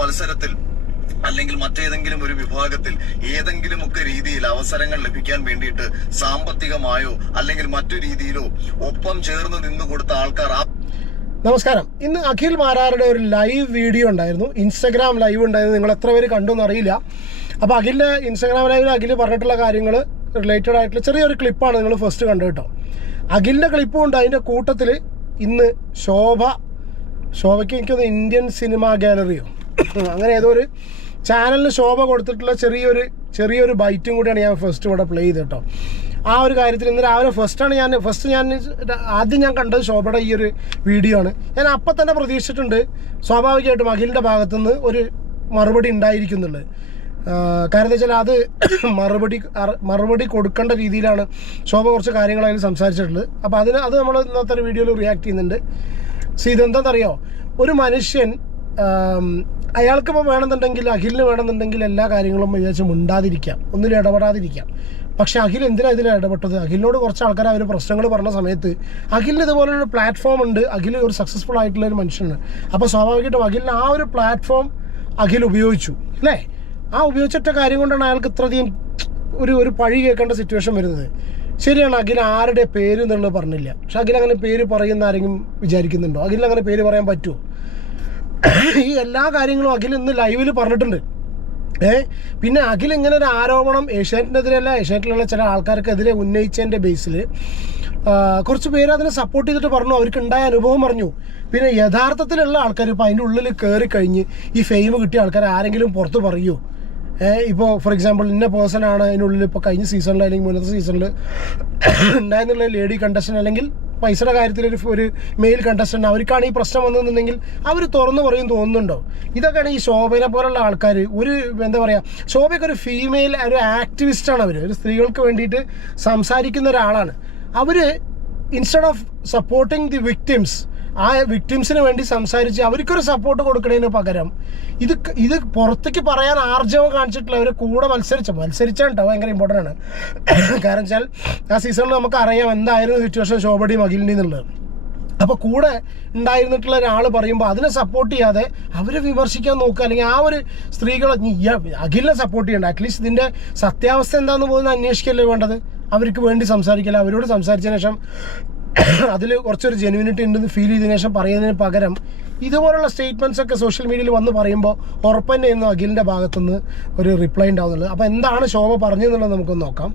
മത്സരത്തിൽ അല്ലെങ്കിൽ മറ്റേതെങ്കിലും ഒരു വിഭാഗത്തിൽ ഏതെങ്കിലുമൊക്കെ രീതിയിൽ അവസരങ്ങൾ ലഭിക്കാൻ വേണ്ടിയിട്ട് സാമ്പത്തികമായോ അല്ലെങ്കിൽ മറ്റു രീതിയിലോ ഒപ്പം ചേർന്ന് നിന്നു കൊടുത്ത ആൾക്കാർ. നമസ്കാരം. ഇന്ന് അഖിൽ മാരാരുടെ ഒരു ലൈവ് വീഡിയോ ഉണ്ടായിരുന്നു, ഇൻസ്റ്റഗ്രാം ലൈവ് ഉണ്ടായിരുന്നു. നിങ്ങൾ എത്ര പേര് കണ്ടു എന്നറിയില്ല. അപ്പോൾ അഖിലിൻ്റെ ഇൻസ്റ്റഗ്രാം ലൈവിൽ അഖിൽ പറഞ്ഞിട്ടുള്ള കാര്യങ്ങൾ റിലേറ്റഡ് ആയിട്ടുള്ള ചെറിയൊരു ക്ലിപ്പാണ് നിങ്ങൾ ഫസ്റ്റ് കണ്ടു കേട്ടോ. അഖിലിൻ്റെ ക്ലിപ്പും ഉണ്ട്. അതിൻ്റെ കൂട്ടത്തിൽ ഇന്ന് ശോഭയ്ക്ക് എനിക്കൊന്ന് ഇന്ത്യൻ സിനിമാ ഗാലറിയോ അങ്ങനെ ഏതോ ഒരു ചാനലിന് ശോഭ കൊടുത്തിട്ടുള്ള ചെറിയൊരു ബൈറ്റും കൂടിയാണ് ഞാൻ ഫസ്റ്റ് ഇവിടെ പ്ലേ ചെയ്ത് കേട്ടോ. ആ ഒരു കാര്യത്തിൽ ഇന്ന് രാവിലെ ആദ്യം ഞാൻ കണ്ടത് ശോഭയുടെ ഈ ഒരു വീഡിയോ ആണ്. ഞാൻ അപ്പം തന്നെ പ്രതീക്ഷിച്ചിട്ടുണ്ട് സ്വാഭാവികമായിട്ടും അഖിലിൻ്റെ ഭാഗത്തുനിന്ന് ഒരു മറുപടി ഉണ്ടായിരിക്കുന്നുള്ളത്. കാരണം എന്താ വെച്ചാൽ അത് മറുപടി കൊടുക്കേണ്ട രീതിയിലാണ് ശോഭ കുറച്ച് കാര്യങ്ങൾ അതിൽ സംസാരിച്ചിട്ടുള്ളത്. അപ്പോൾ അത് നമ്മൾ ഇന്നത്തെ ഒരു വീഡിയോയിൽ റിയാക്ട് ചെയ്യുന്നുണ്ട്. ഇതെന്താണെന്നറിയോ, ഒരു മനുഷ്യൻ അയാൾക്കിപ്പോൾ വേണമെന്നുണ്ടെങ്കിൽ അഖിലിന് വേണമെന്നുണ്ടെങ്കിൽ എല്ലാ കാര്യങ്ങളും വിചാരിച്ച് മിണ്ടാതിരിക്കാം, ഒന്നിലും ഇടപെടാതിരിക്കാം. പക്ഷേ അഖിൽ എന്തിനാണ് ഇതിൽ ഇടപെട്ടത്? അഖിലിനോട് കുറച്ച് ആൾക്കാർ അവർ പ്രശ്നങ്ങൾ പറഞ്ഞ സമയത്ത് അഖിലിന് ഇതുപോലൊരു പ്ലാറ്റ്ഫോം ഉണ്ട്. അഖിൽ ഒരു സക്സസ്ഫുൾ ആയിട്ടുള്ള ഒരു മനുഷ്യനാണ്. അപ്പോൾ സ്വാഭാവികമായിട്ടും അഖിലിന് ആ ഒരു പ്ലാറ്റ്ഫോം അഖിൽ ഉപയോഗിച്ചു അല്ലേ? ആ ഉപയോഗിച്ചിട്ട കാര്യം കൊണ്ടാണ് അയാൾക്ക് ഇത്രയധികം ഒരു പഴി കേൾക്കേണ്ട സിറ്റുവേഷൻ വരുന്നത്. ശരിയാണ്, അഖിൽ ആരുടെ പേര് എന്നുള്ളത് പറഞ്ഞില്ല. പക്ഷെ അഖിൽ അങ്ങനെ പേര് പറയുന്ന ആരെങ്കിലും വിചാരിക്കുന്നുണ്ടോ? അഖിലിന് അങ്ങനെ പേര് പറയാൻ പറ്റുമോ? ഈ എല്ലാ കാര്യങ്ങളും അഖിൽ ഇന്ന് ലൈവിൽ പറഞ്ഞിട്ടുണ്ട്. പിന്നെ അഖിൽ ഇങ്ങനെ ഒരു ആരോപണം ഏഷ്യാനെറ്റിനെതിരെയല്ല, ഏഷ്യാനെറ്റിലുള്ള ചില ആൾക്കാർക്കെതിരെ ഉന്നയിച്ചതിൻ്റെ ബേസിൽ കുറച്ച് പേര് അതിനെ സപ്പോർട്ട് ചെയ്തിട്ട് പറഞ്ഞു, അവർക്ക് ഉണ്ടായ അനുഭവം പറഞ്ഞു. പിന്നെ യഥാർത്ഥത്തിലുള്ള ആൾക്കാർ ഇപ്പോൾ അതിൻ്റെ ഉള്ളിൽ കയറി കഴിഞ്ഞ് ഈ ഫെയിം കിട്ടിയ ആൾക്കാർ ആരെങ്കിലും പുറത്ത് പറയുമോ? ഇപ്പോൾ ഫോർ എക്സാമ്പിൾ ഇന്ന പേഴ്സണാണ് അതിനുള്ളിൽ ഇപ്പോൾ കഴിഞ്ഞ സീസണിൽ അല്ലെങ്കിൽ മുന്നത്തെ സീസണിൽ ഉണ്ടായിരുന്നുള്ള ലേഡി കണ്ടസ്റ്റൻ്റ് അല്ലെങ്കിൽ പൈസയുടെ കാര്യത്തിൽ ഒരു മെയിൽ കണ്ടസ്റ്റൻ്റ്, അവർക്കാണ് ഈ പ്രശ്നം വന്നതെന്നുണ്ടെങ്കിൽ അവർ തുറന്നു പറയും തോന്നുന്നുണ്ടോ? ഇതൊക്കെയാണ് ഈ ശോഭനെ പോലുള്ള ആൾക്കാർ. എന്താ പറയുക, ശോഭയ്ക്ക് ഒരു ഫീമെയിൽ ഒരു ആക്ടിവിസ്റ്റാണ്. ഒരു സ്ത്രീകൾക്ക് വേണ്ടിയിട്ട് സംസാരിക്കുന്ന ഒരാളാണ്. അവർ instead of supporting the victims, ആ വിക്ടിംസിന് വേണ്ടി സംസാരിച്ച് അവർക്കൊരു സപ്പോർട്ട് കൊടുക്കുന്നതിന് പകരം ഇത് പുറത്തേക്ക് പറയാൻ ആർജവം കാണിച്ചിട്ടുള്ള അവരെ കൂടെ മത്സരിച്ചാണ് കേട്ടോ. ഭയങ്കര ഇമ്പോർട്ടൻ്റ് ആണ്. കാരണം വെച്ചാൽ ആ സീസണിൽ നമുക്ക് അറിയാം എന്തായിരുന്നു സിറ്റുവേഷൻ ശോഭയുടെയും അഖിലിൻ്റെയും എന്നുള്ളത്. അപ്പോൾ കൂടെ ഉണ്ടായിരുന്നിട്ടുള്ള ഒരാൾ പറയുമ്പോൾ അതിനെ സപ്പോർട്ട് ചെയ്യാതെ അവരെ വിമർശിക്കാൻ നോക്കുക, അല്ലെങ്കിൽ ആ ഒരു സ്ത്രീകളെ അഖിലിനെ സപ്പോർട്ട് ചെയ്യണ്ട. അറ്റ്ലീസ്റ്റ് ഇതിൻ്റെ സത്യാവസ്ഥ എന്താണെന്ന് പോകുന്ന അന്വേഷിക്കല്ലേ വേണ്ടത്. അവർക്ക് വേണ്ടി സംസാരിക്കില്ല, അവരോട് സംസാരിച്ചതിന് ശേഷം അതിൽ കുറച്ചൊരു ജെന്യൂനിറ്റി ഉണ്ടെന്ന് ഫീൽ ചെയ്തതിനു ശേഷം പറയുന്നതിന് പകരം ഇതുപോലുള്ള സ്റ്റേറ്റ്മെൻറ്റ്സ് ഒക്കെ സോഷ്യൽ മീഡിയയിൽ വന്ന് പറയുമ്പോൾ ഉറപ്പന്നെ ചെയ്യുന്നു അഖിലിൻ്റെ ഭാഗത്തുനിന്ന് ഒരു റിപ്ലൈ ഉണ്ടാവുന്നുള്ളത്. അപ്പോൾ എന്താണ് ശോഭ പറഞ്ഞതെന്നുള്ളത് നമുക്കൊന്ന് നോക്കാം.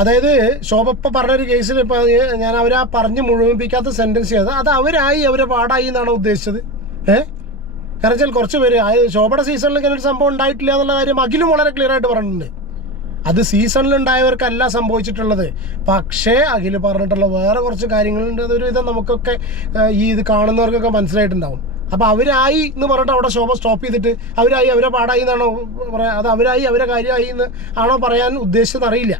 അതായത് ശോഭ ഇപ്പം പറഞ്ഞൊരു കേസിൽ ഇപ്പോൾ ഞാൻ അവരാ പറഞ്ഞ് മുഴുമിപ്പിക്കാത്ത സെൻറ്റൻസ് ചെയ്തത് അത് അവരെ പാടായി എന്നാണ് ഉദ്ദേശിച്ചത്. കാരണം വെച്ചാൽ കുറച്ച് പേര് ശോഭയുടെ സീസണിൽ ഇങ്ങനെ ഒരു സംഭവം ഉണ്ടായിട്ടില്ല എന്നുള്ള കാര്യം അഖിലും വളരെ ക്ലിയർ ആയിട്ട് പറഞ്ഞിട്ടുണ്ട്. അത് സീസണിലുണ്ടായവർക്കല്ല സംഭവിച്ചിട്ടുള്ളത്. പക്ഷേ അഖിൽ പറഞ്ഞിട്ടുള്ള വേറെ കുറച്ച് കാര്യങ്ങളുണ്ട്. അതൊരു വിധം നമുക്കൊക്കെ ഇത് കാണുന്നവർക്കൊക്കെ മനസ്സിലായിട്ടുണ്ടാവും. അപ്പോൾ അവരായി എന്ന് പറഞ്ഞിട്ട് അവിടെ ശോഭ സ്റ്റോപ്പ് ചെയ്തിട്ട് അവരെ പാടായി എന്നാണോ പറയാ? അത് അവരെ കാര്യമായി എന്ന് ആണോ പറയാൻ ഉദ്ദേശിച്ചത് അറിയില്ല.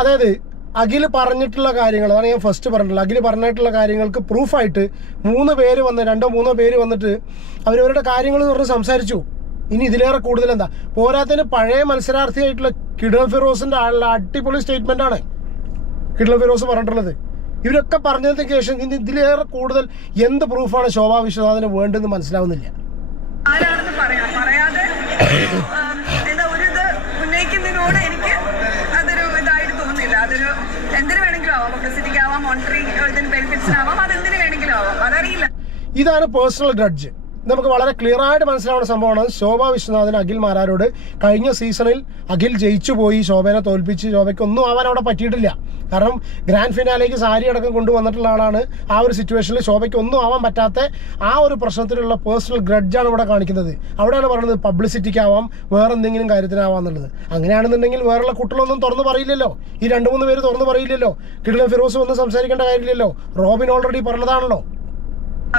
അതായത് അഖിൽ പറഞ്ഞിട്ടുള്ള കാര്യങ്ങൾ, അതാണ് ഞാൻ ഫസ്റ്റ് പറഞ്ഞിട്ടുള്ളത്. അഖിൽ പറഞ്ഞിട്ടുള്ള കാര്യങ്ങൾക്ക് പ്രൂഫായിട്ട് 3 പേര് വന്ന് 2-3 പേര് വന്നിട്ട് അവരവരുടെ കാര്യങ്ങൾ പറഞ്ഞ് സംസാരിച്ചു. ഇനി ഇതിലേറെ കൂടുതൽ എന്താ പോരാത്തതിന് പഴയ മത്സരാർത്ഥിയായിട്ടുള്ള കിഡ്ലൻ ഫിറോസിൻ്റെ അടിപൊളി സ്റ്റേറ്റ്മെൻ്റ് ആണ് കിഡ്ലൻ ഫിറോസ് പറഞ്ഞിട്ടുള്ളത്. ഇവരൊക്കെ പറഞ്ഞതിന് ശേഷം ഇനി ഇതിലേറെ കൂടുതൽ എന്ത് പ്രൂഫാണ് ശോഭാ വിശ്വനാഥിന് വേണ്ടതെന്ന് മനസ്സിലാവുന്നില്ല. ഇതാണ് പേഴ്സണൽ ഗ്രഡ്ജ്. നമുക്ക് വളരെ ക്ലിയർ ആയിട്ട് മനസ്സിലാവുന്ന സംഭവമാണ്. ശോഭാ വിശ്വനാഥിന് അഖിൽ മാരാരോട് കഴിഞ്ഞ സീസണിൽ അഖിൽ ജയിച്ചു പോയി, ശോഭനെ തോൽപ്പിച്ച് ശോഭയ്ക്ക് ഒന്നും ആവാൻ അവിടെ പറ്റിയിട്ടില്ല. കാരണം ഗ്രാൻഡ് ഫിനാലേക്ക് സാരി അടക്കം കൊണ്ടുവന്നിട്ടുള്ള ആളാണ്. ആ ഒരു സിറ്റുവേഷനിൽ ശോഭയ്ക്ക് ഒന്നും ആവാൻ പറ്റാത്ത ആ ഒരു പ്രശ്നത്തിലുള്ള പേഴ്സണൽ ഗ്രഡ്ജാണ് ഇവിടെ കാണിക്കുന്നത്. അവിടെയാണ് പറയുന്നത് പബ്ലിസിറ്റിക്കാവാം, വേറെ എന്തെങ്കിലും കാര്യത്തിനാവാം എന്നുള്ളത്. അങ്ങനെയാണെന്നുണ്ടെങ്കിൽ വേറെയുള്ള കുട്ടികളൊന്നും തുറന്നു പറയില്ലല്ലോ. ഈ 2-3 പേര് തുറന്നു പറയില്ലല്ലോ. കിഡ്ലൻ ഫിറോസ് ഒന്നും സംസാരിക്കേണ്ട കാര്യമില്ലല്ലോ. റോബിൻ ഓൾറെഡി പറഞ്ഞതാണല്ലോ.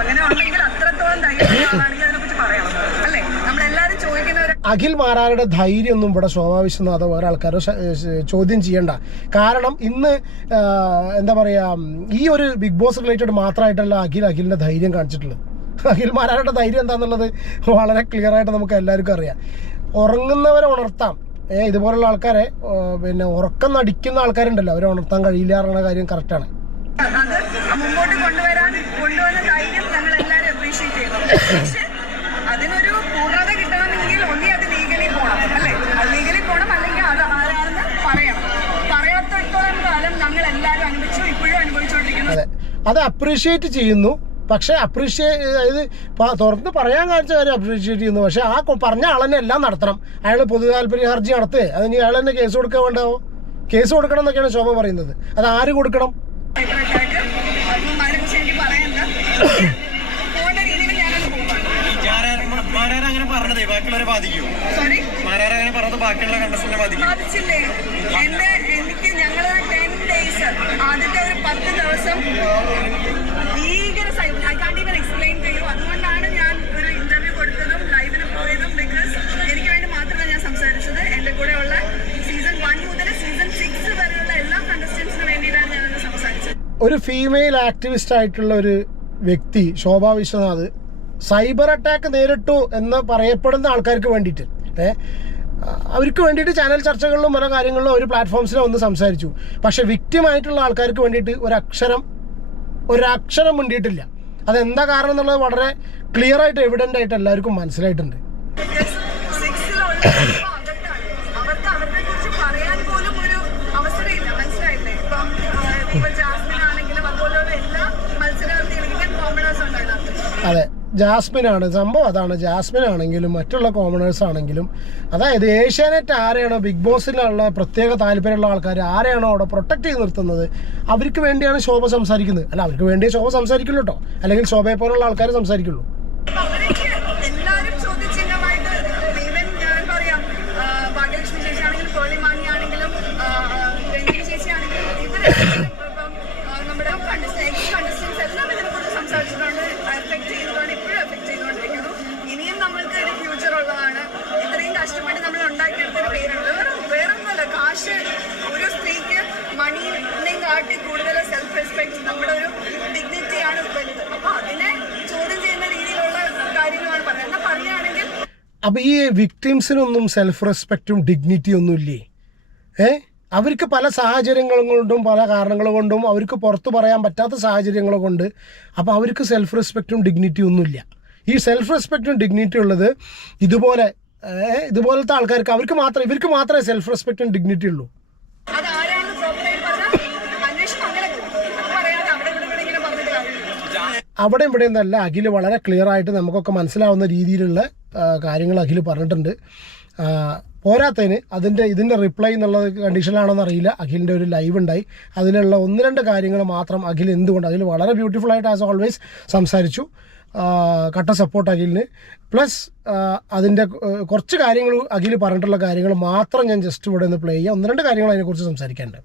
അങ്ങനെ ഉണ്ടെങ്കിൽ അത്രത്തോളം ധൈര്യമാണെങ്കിൽ അതിനെക്കുറിച്ച് പറയാം അല്ലേ? നമ്മളെല്ലാവരും അഖിൽ മാരാരുടെ ധൈര്യമൊന്നും ഇവിടെ ശോഭാ വിശ്വനാഥോ വേറെ ആൾക്കാരോ ചോദ്യം ചെയ്യണ്ട. കാരണം ഇന്ന് എന്താ പറയുക, ഈ ഒരു ബിഗ് ബോസ് റിലേറ്റഡ് മാത്രമായിട്ടല്ല അഖിലിൻ്റെ ധൈര്യം കാണിച്ചിട്ടുള്ളത്. അഖിൽ മാരാരുടെ ധൈര്യം എന്താണെന്നുള്ളത് വളരെ ക്ലിയർ ആയിട്ട് നമുക്ക് എല്ലാവർക്കും അറിയാം. ഉറങ്ങുന്നവരെ ഉണർത്താം, ഇതുപോലുള്ള ആൾക്കാരെ പിന്നെ ഉറക്കം നടിക്കുന്ന ആൾക്കാരുണ്ടല്ലോ, അവരെ ഉണർത്താൻ കഴിയില്ല എന്നുള്ള കാര്യം കറക്റ്റാണ്. മുമ്പോട്ട് കൊണ്ടുവന്ന ധൈര്യം ഞങ്ങൾ എല്ലാവരും അപ്രീഷിയേറ്റ് ചെയ്യുന്നു. അതിനൊരു പൂർണ്ണത കിട്ടണമെങ്കിൽ ഒന്നി അത് ലീഗലി പോകണം, അല്ലേ? ലീഗലി പോകണം, അല്ലെങ്കിൽ അത് ആരാണെന്ന് പറയണം. പറയാത്തിടത്തോളം കാലം ഞങ്ങൾ എല്ലാവരും അനുഭവിച്ചു, ഇപ്പോഴും അനുഭവിച്ചുകൊണ്ടിരിക്കുന്നു. അതെ, അത് അപ്രീഷിയേറ്റ് ചെയ്യുന്നു. പക്ഷേ അതായത് തുറന്ന് പറയാൻ കാണിച്ച കാര്യം അപ്രീഷിയേറ്റ് ചെയ്യുന്നു. പക്ഷേ ആ പറഞ്ഞ ആളെന്നെ എല്ലാം നടത്തണം. അയാൾ പൊതു താല്പര്യ ഹർജി നടത്തേ, അതിന് അയാൾ തന്നെ കേസ് കൊടുക്കാൻ വേണ്ടാവോ? കേസ് കൊടുക്കണം എന്നൊക്കെയാണ് ശോഭ പറയുന്നത്. അത് ആര് കൊടുക്കണം? എനിക്ക് ഞങ്ങള് 10 days ആദ്യത്തെ ഒരു 10 ദിവസം ഭീകര I കാൻ't even explain to you. അതുകൊണ്ടാണ് ഞാൻ ഒരു ഇന്റർവ്യൂ കൊടുത്തതും ലൈവിൽ പോയതും. ബിക്കോസ് എനിക്ക് വേണ്ടി മാത്രമല്ല ഞാൻ സംസാരിച്ചത്, എന്റെ കൂടെ ഉള്ള സീസൺ 1 മുതൽ സീസൺ 6 വരെയുള്ള എല്ലാ കണ്ടസ്റ്റൻസിന് വേണ്ടിയിട്ടാണ് ഞാനത് സംസാരിച്ചത്. ഒരു ഫീമെയിൽ ആക്ടിവിസ്റ്റ് ആയിട്ടുള്ള ഒരു വ്യക്തി ശോഭാ വിശ്വനാഥ് സൈബർ അറ്റാക്ക് നേരിട്ടു എന്ന് പറയപ്പെടുന്ന ആൾക്കാർക്ക് വേണ്ടിയിട്ട് അവർക്ക് വേണ്ടിയിട്ട് ചാനൽ ചർച്ചകളിലും പല കാര്യങ്ങളിലും ഒരു പ്ലാറ്റ്ഫോംസിലും ഒന്ന് സംസാരിച്ചു. പക്ഷെ വിക്റ്റിമായിട്ടുള്ള ആൾക്കാർക്ക് വേണ്ടിയിട്ട് ഒരക്ഷരം മിണ്ടിയിട്ടില്ല. അതെന്താ കാരണം എന്നുള്ളത് വളരെ ക്ലിയർ ആയിട്ട് എവിഡൻ്റ് ആയിട്ട് എല്ലാവർക്കും മനസ്സിലായിട്ടുണ്ട്. അവർക്ക് അവരെ കുറിച്ച് പറയാൻ പോലും ഒരു അവസരമില്ല, മനസ്സിലായില്ലേ? ഇപ്പം ജാസ്മിൻ ആണെങ്കിലും അതുപോലെയുള്ള എല്ലാ മത്സരാർത്ഥികളും കോമണേഴ്സ് ഉണ്ടായിരുന്നു. അതെ, ജാസ്മിനാണ് സംഭവം. അതാണ്, ജാസ്മിൻ ആണെങ്കിലും മറ്റുള്ള കോമണേഴ്സ് ആണെങ്കിലും, അതായത് ഏഷ്യാനെറ്റ് ആരെയാണോ ബിഗ് ബോസിലുള്ള പ്രത്യേക താല്പര്യമുള്ള ആൾക്കാർ ആരെയാണോ അവിടെ പ്രൊട്ടക്ട് ചെയ്ത് നിർത്തുന്നത് അവർക്ക് വേണ്ടിയാണ് ശോഭ സംസാരിക്കുന്നത്. അല്ല, അവർക്ക് വേണ്ടിയേ ശോഭ സംസാരിക്കുള്ളൂ കേട്ടോ, അല്ലെങ്കിൽ ശോഭയെ പോലുള്ള ആൾക്കാർ സംസാരിക്കുള്ളൂ. എല്ലാവരും ചോദ്യചിഹ്നമായിട്ട് ഈവൻ ഞാൻ പറയാം, ഭാഗ്യലക്ഷ്മി ചേച്ചി ആണെങ്കിലും പേളി മാണി ആണെങ്കിലും രഞ്ജിനി ചേച്ചി ആണെങ്കിലും ഇവരെല്ലാം നമ്മുടെ കണ്ടസ്റ്റൻസ് എല്ലാം ഇതിനെക്കുറിച്ച് സംസാരിച്ചിട്ടുണ്ട്. എഫക്ട് ചെയ്തതാണ്, ഇപ്പോഴും എഫക്ട് ചെയ്തുകൊണ്ടിരിക്കുന്നു. ഇനിയും നമ്മൾക്ക് ഒരു ഫ്യൂച്ചർ ഉള്ളതാണ്. ഇത്രയും കഷ്ടപ്പെട്ട് നമ്മൾ ഉണ്ടാക്കിയെടുത്തൊരു പേരുണ്ട്. വേറൊന്നുമല്ല, കാശ് ഒരു സ്ത്രീക്ക് മണിനെ കാട്ടി കൂടുതൽ സെൽഫ് റെസ്പെക്ട്, നമ്മുടെ ഒരു ഡിഗ്നിറ്റിയാണ് വലുത്. അപ്പൊ അതിനെ ചോദ്യം ചെയ്യുന്ന രീതിയിലുള്ള കാര്യങ്ങളാണ് പറയുന്നത്. എന്നാ പറയുകയാണെങ്കിൽ അപ്പൊ ഈ വിക്ടിംസിനൊന്നും സെൽഫ് റെസ്പെക്റ്റും ഡിഗ്നിറ്റി ഒന്നും ഇല്ലേ? അവർക്ക് പല സാഹചര്യങ്ങൾ കൊണ്ടും പല കാരണങ്ങൾ കൊണ്ടും അവർക്ക് പുറത്ത് പറയാൻ പറ്റാത്ത സാഹചര്യങ്ങൾ കൊണ്ട് അപ്പോൾ അവർക്ക് സെൽഫ് റെസ്പെക്റ്റും ഡിഗ്നിറ്റി ഒന്നുമില്ല. ഈ സെൽഫ് റെസ്പെക്റ്റും ഡിഗ്നിറ്റി ഉള്ളത് ഇതുപോലത്തെ ആൾക്കാർക്ക് ഇവർക്ക് മാത്രമേ സെൽഫ് റെസ്പെക്റ്റും ഡിഗ്നിറ്റി ഉള്ളൂ. അവിടെ ഇവിടെ ഒന്നല്ല, അഖിൽ വളരെ ക്ലിയർ ആയിട്ട് നമുക്കൊക്കെ മനസ്സിലാവുന്ന രീതിയിലുള്ള കാര്യങ്ങൾ അഖിൽ പറഞ്ഞിട്ടുണ്ട്. പോരാത്തതിന് ഇതിൻ്റെ റിപ്ലൈ എന്നുള്ള കണ്ടീഷനിലാണെന്ന് അറിയില്ല. അഖിലിൻ്റെ ഒരു ലൈവ് ഉണ്ടായി, അതിലുള്ള 1-2 കാര്യങ്ങൾ മാത്രം അഖിൽ അഖിൽ വളരെ ബ്യൂട്ടിഫുൾ ആയിട്ട് ആസ് ഓൾവേസ് സംസാരിച്ചു. കട്ട സപ്പോർട്ട് അഖിലിന്. പ്ലസ് അതിൻ്റെ കുറച്ച് കാര്യങ്ങൾ അഖിൽ പറഞ്ഞിട്ടുള്ള കാര്യങ്ങൾ മാത്രം ഞാൻ ജസ്റ്റ് ഇവിടെ നിന്ന് പ്ലേ ചെയ്യാം. 1-2 കാര്യങ്ങൾ അതിനെക്കുറിച്ച് സംസാരിക്കാനുണ്ട്.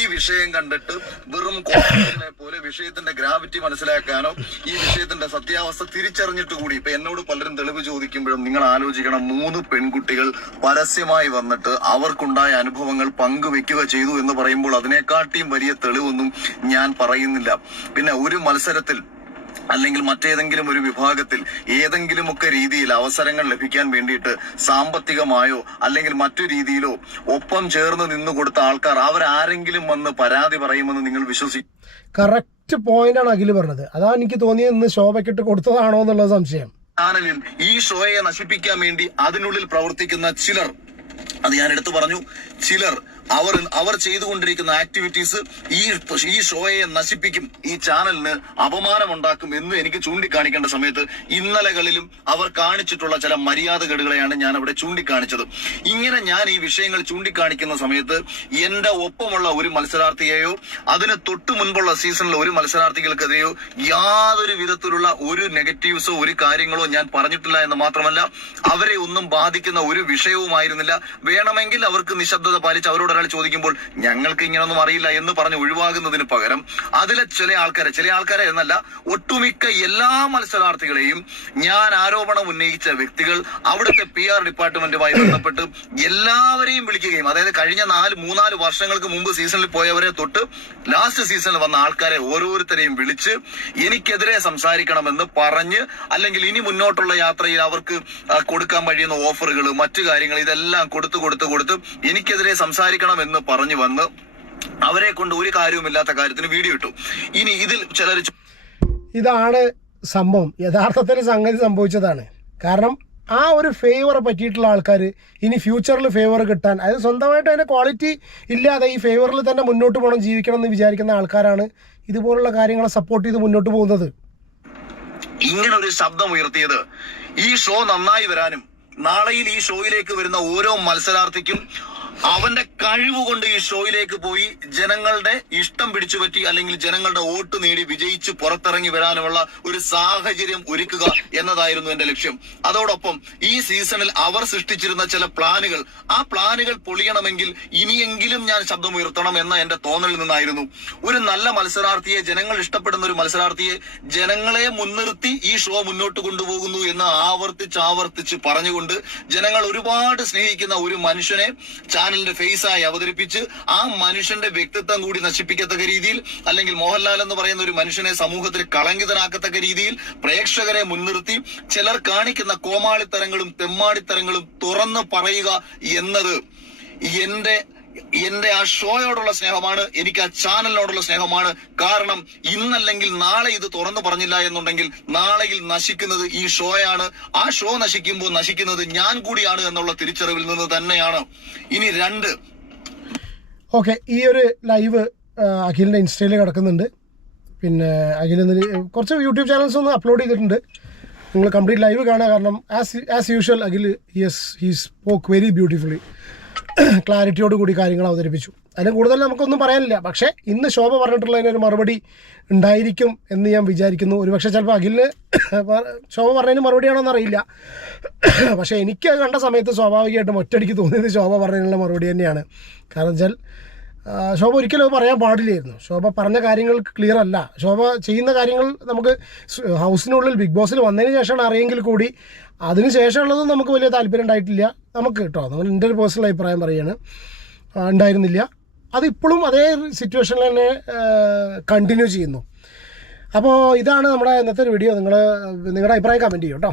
ഈ വിഷയം കണ്ടിട്ട് വെറും കോമഡികളെ പോലെ വിഷയത്തിന്റെ ഗ്രാവിറ്റി മനസ്സിലാക്കാനോ ഈ വിഷയത്തിന്റെ സത്യാവസ്ഥ തിരിച്ചറിഞ്ഞിട്ട് കൂടി ഇപ്പൊ എന്നോട് പലരും തെളിവ് ചോദിക്കുമ്പോഴും നിങ്ങൾ ആലോചിക്കണം, 3 പെൺകുട്ടികൾ പരസ്യമായി വന്നിട്ട് അവർക്കുണ്ടായ അനുഭവങ്ങൾ പങ്കുവെക്കുക ചെയ്തു എന്ന് പറയുമ്പോൾ അതിനെക്കാട്ടിയും വലിയ തെളിവൊന്നും ഞാൻ പറയുന്നില്ല. പിന്നെ ഒരു മത്സരത്തിൽ അല്ലെങ്കിൽ മറ്റേതെങ്കിലും ഒരു വിഭാഗത്തിൽ ഏതെങ്കിലുമൊക്കെ രീതിയിൽ അവസരങ്ങൾ ലഭിക്കാൻ വേണ്ടിയിട്ട് സാമ്പത്തികമായോ അല്ലെങ്കിൽ മറ്റു രീതിയിലോ ഒപ്പം ചേർന്ന് നിന്നു കൊടുത്ത ആൾക്കാർ അവരാരെങ്കിലും വന്ന് പരാതി പറയുമെന്ന് നിങ്ങൾ വിശ്വസിക്കും? കറക്റ്റ് പോയിന്റാണ് അഖിൽ പറഞ്ഞത്. അതാ എനിക്ക് തോന്നിയത് ഇന്ന് ശോഭയ്ക്കിട്ട് കൊടുത്തതാണോ എന്നുള്ള സംശയം. ചാനലിൽ ഈ ഷോയെ നശിപ്പിക്കാൻ വേണ്ടി അതിനുള്ളിൽ പ്രവർത്തിക്കുന്ന ചിലർ, അത് ഞാൻ എടുത്തു പറഞ്ഞു, ചിലർ അവർ ചെയ്തുകൊണ്ടിരിക്കുന്ന ആക്ടിവിറ്റീസ് ഈ ഷോയെ നശിപ്പിക്കും, ഈ ചാനലിന് അപമാനമുണ്ടാക്കും എന്ന് എനിക്ക് ചൂണ്ടിക്കാണിക്കേണ്ട സമയത്ത് ഇന്നലകളിലും അവർ കാണിച്ചിട്ടുള്ള ചില മര്യാദകേടുകളെയാണ് ഞാൻ അവിടെ ചൂണ്ടിക്കാണിച്ചത്. ഇങ്ങനെ ഞാൻ ഈ വിഷയങ്ങൾ ചൂണ്ടിക്കാണിക്കുന്ന സമയത്ത് എന്റെ ഒപ്പമുള്ള ഒരു മത്സരാർത്ഥിയെയോ അതിന് തൊട്ടു മുൻപുള്ള സീസണിലെ ഒരു മത്സരാർത്ഥികൾക്കെതിരെയോ യാതൊരു വിധത്തിലുള്ള ഒരു നെഗറ്റീവ്സോ ഒരു കാര്യങ്ങളോ ഞാൻ പറഞ്ഞിട്ടില്ല എന്ന് മാത്രമല്ല അവരെ ഒന്നും ബാധിക്കുന്ന ഒരു വിഷയവുമായിരുന്നില്ല. വേണമെങ്കിൽ അവർക്ക് നിശബ്ദത പാലിച്ച് അവരോട് ഒരാൾ ചോദിക്കുമ്പോൾ ഞങ്ങൾക്ക് ഇങ്ങനൊന്നും അറിയില്ല എന്ന് പറഞ്ഞ് ഒഴിവാകുന്നതിന് പകരം അതിലെ ചില ആൾക്കാരെ എന്നല്ല ഒട്ടുമിക്ക എല്ലാ മത്സരാർത്ഥികളെയും ഞാൻ ആരോപണം ഉന്നയിച്ച വ്യക്തികൾ അവിടുത്തെ PR ഡിപ്പാർട്ട്മെന്റുമായി ബന്ധപ്പെട്ട് എല്ലാവരെയും വിളിക്കുകയും, അതായത് കഴിഞ്ഞ 3-4 വർഷങ്ങൾക്ക് മുമ്പ് സീസണിൽ പോയവരെ തൊട്ട് ലാസ്റ്റ് സീസണിൽ വന്ന ആൾക്കാരെ ഓരോരുത്തരെയും വിളിച്ച് എനിക്കെതിരെ സംസാരിക്കണമെന്ന് പറഞ്ഞ്, അല്ലെങ്കിൽ ഇനി മുന്നോട്ടുള്ള യാത്രയിൽ അവർക്ക് കൊടുക്കാൻ കഴിയുന്ന ഓഫറുകൾ, മറ്റു കാര്യങ്ങൾ ഇതെല്ലാം കൊടുത്ത് എനിക്കെതിരെ സംസാരിക്കണം എന്ന് പറഞ്ഞു വന്ന് അവരെ കൊണ്ട് ഒരു കാര്യവുമില്ലാത്ത കാര്യത്തിന് വീഡിയോ ഇട്ടു. ഇനി ഇതിൽ ചിലർ ഇതാണ് സംഭവം. യഥാർത്ഥത്തിൽ സംഗതി സംഭവിച്ചതാണ്. കാരണം ആ ഒരു ഫേവർ പറ്റിയിട്ടുള്ള ആൾക്കാർ ഇനി ഫ്യൂച്ചറിൽ ഫേവർ കിട്ടാൻ, അതായത് സ്വന്തമായിട്ട് അതിൻ്റെ ക്വാളിറ്റി ഇല്ലാതെ ഈ ഫേവറിൽ തന്നെ മുന്നോട്ട് പോകണം, ജീവിക്കണം എന്ന് വിചാരിക്കുന്ന ആൾക്കാരാണ് ഇതുപോലുള്ള കാര്യങ്ങളെ സപ്പോർട്ട് ചെയ്ത് മുന്നോട്ട് പോകുന്നത്. ഇങ്ങനൊരു ശബ്ദം ഉയർത്തിയത് ഈ ഷോ നന്നായി വരാനും നാളെയിൽ ഈ ഷോയിലേക്ക് വരുന്ന ഓരോ മത്സരാർത്ഥിക്കും അവന്റെ കഴിവുകൊണ്ട് ഈ ഷോയിലേക്ക് പോയി ജനങ്ങളുടെ ഇഷ്ടം പിടിച്ചുപറ്റി അല്ലെങ്കിൽ ജനങ്ങളുടെ വോട്ട് നേടി വിജയിച്ച് പുറത്തിറങ്ങി വരാനുമുള്ള ഒരു സാഹചര്യം ഒരുക്കുക എന്നതായിരുന്നു എന്റെ ലക്ഷ്യം. അതോടൊപ്പം ഈ സീസണിൽ അവർ സൃഷ്ടിച്ചിരുന്ന ചില പ്ലാനുകൾ, ആ പ്ലാനുകൾ പൊളിയണമെങ്കിൽ ഇനിയെങ്കിലും ഞാൻ ശബ്ദമുയർത്തണം എന്ന എന്റെ തോന്നലിൽ നിന്നായിരുന്നു. ഒരു നല്ല മത്സരാർത്ഥിയെ, ജനങ്ങൾ ഇഷ്ടപ്പെടുന്ന ഒരു മത്സരാർത്ഥിയെ ജനങ്ങളെ മുൻനിർത്തി ഈ ഷോ മുന്നോട്ട് കൊണ്ടുപോകുന്നു എന്ന് ആവർത്തിച്ച് പറഞ്ഞുകൊണ്ട് ജനങ്ങൾ ഒരുപാട് സ്നേഹിക്കുന്ന ഒരു മനുഷ്യനെ ചാനലിന്റെ ഫേസായി അവതരിപ്പിച്ച് ആ മനുഷ്യന്റെ വ്യക്തിത്വം കൂടി നശിപ്പിക്കത്തക്ക രീതിയിൽ, അല്ലെങ്കിൽ മോഹൻലാൽ എന്ന് പറയുന്ന ഒരു മനുഷ്യനെ സമൂഹത്തിൽ കളങ്കിതനാക്കത്തക്ക രീതിയിൽ പ്രേക്ഷകരെ മുൻനിർത്തി ചിലർ കാണിക്കുന്ന കോമാളിത്തരങ്ങളും തെമ്മാടിത്തരങ്ങളും തുറന്നു പറയുക എന്നത് എന്റെ ആ ഷോയോടുള്ള സ്നേഹമാണ്, എനിക്ക് ആ ചാനലിനോടുള്ള സ്നേഹമാണ്. കാരണം ഇന്നല്ലെങ്കിൽ നാളെ ഇത് തുറന്നു പറഞ്ഞില്ല എന്നുണ്ടെങ്കിൽ നാളെയിൽ നശിക്കുന്നത് ഈ ഷോയാണ്. ആ ഷോ നശിക്കുമ്പോൾ നശിക്കുന്നത് ഞാൻ കൂടിയാണ് എന്നുള്ള തിരിച്ചറിവിൽ നിന്ന് തന്നെയാണ്. ഇനി 2, ഓക്കെ, ഈ ഒരു ലൈവ് അഖിലിൻ്റെ ഇൻസ്റ്റയിൽ കിടക്കുന്നുണ്ട്. പിന്നെ അഖിൽ കുറച്ച് യൂട്യൂബ് ചാനൽസ് ഒന്ന് അപ്ലോഡ് ചെയ്തിട്ടുണ്ട്. നിങ്ങൾ കംപ്ലീറ്റ് ലൈവ് കാണുക. കാരണം as usual Akhil he spoke very beautifully, ക്ലാരിറ്റിയോട് കൂടി കാര്യങ്ങൾ അവതരിപ്പിച്ചു. അതിന് കൂടുതൽ നമുക്കൊന്നും പറയാനില്ല. പക്ഷേ ഇന്ന് ശോഭ പറഞ്ഞിട്ടുള്ളതിനൊരു മറുപടി ഉണ്ടായിരിക്കും എന്ന് ഞാൻ വിചാരിക്കുന്നു. ഒരുപക്ഷെ ചിലപ്പോൾ അഖിലിന് ശോഭ പറഞ്ഞതിന് മറുപടിയാണോന്ന് അറിയില്ല. പക്ഷേ എനിക്ക് കണ്ട സമയത്ത് സ്വാഭാവികമായിട്ടും ഒറ്റയടിക്ക് തോന്നിയത് ശോഭ പറഞ്ഞതിനുള്ള മറുപടി തന്നെയാണ്. കാരണം വെച്ചാൽ ശോഭ ഒരിക്കലും അത് പറയാൻ പാടില്ലായിരുന്നു. ശോഭ പറഞ്ഞ കാര്യങ്ങൾ ക്ലിയർ അല്ല. ശോഭ ചെയ്യുന്ന കാര്യങ്ങൾ നമുക്ക് ഹൗസിനുള്ളിൽ ബിഗ് ബോസിൽ വന്നതിന് ശേഷമാണ് അറിയെങ്കിൽ കൂടി അതിന് ശേഷമുള്ളതും നമുക്ക് വലിയ താല്പര്യം ഉണ്ടായിട്ടില്ല നമുക്ക് കേട്ടോ. നമ്മൾ എൻ്റെ ഒരു പേഴ്സണൽ അഭിപ്രായം പറയുകയാണ്, ഉണ്ടായിരുന്നില്ല. അതിപ്പോഴും അതേ സിറ്റുവേഷനിൽ തന്നെ കണ്ടിന്യൂ ചെയ്യുന്നു. അപ്പോൾ ഇതാണ് നമ്മുടെ ഇന്നത്തെ ഒരു വീഡിയോ. നിങ്ങളുടെ അഭിപ്രായം കമൻറ്റ് ചെയ്യും കേട്ടോ.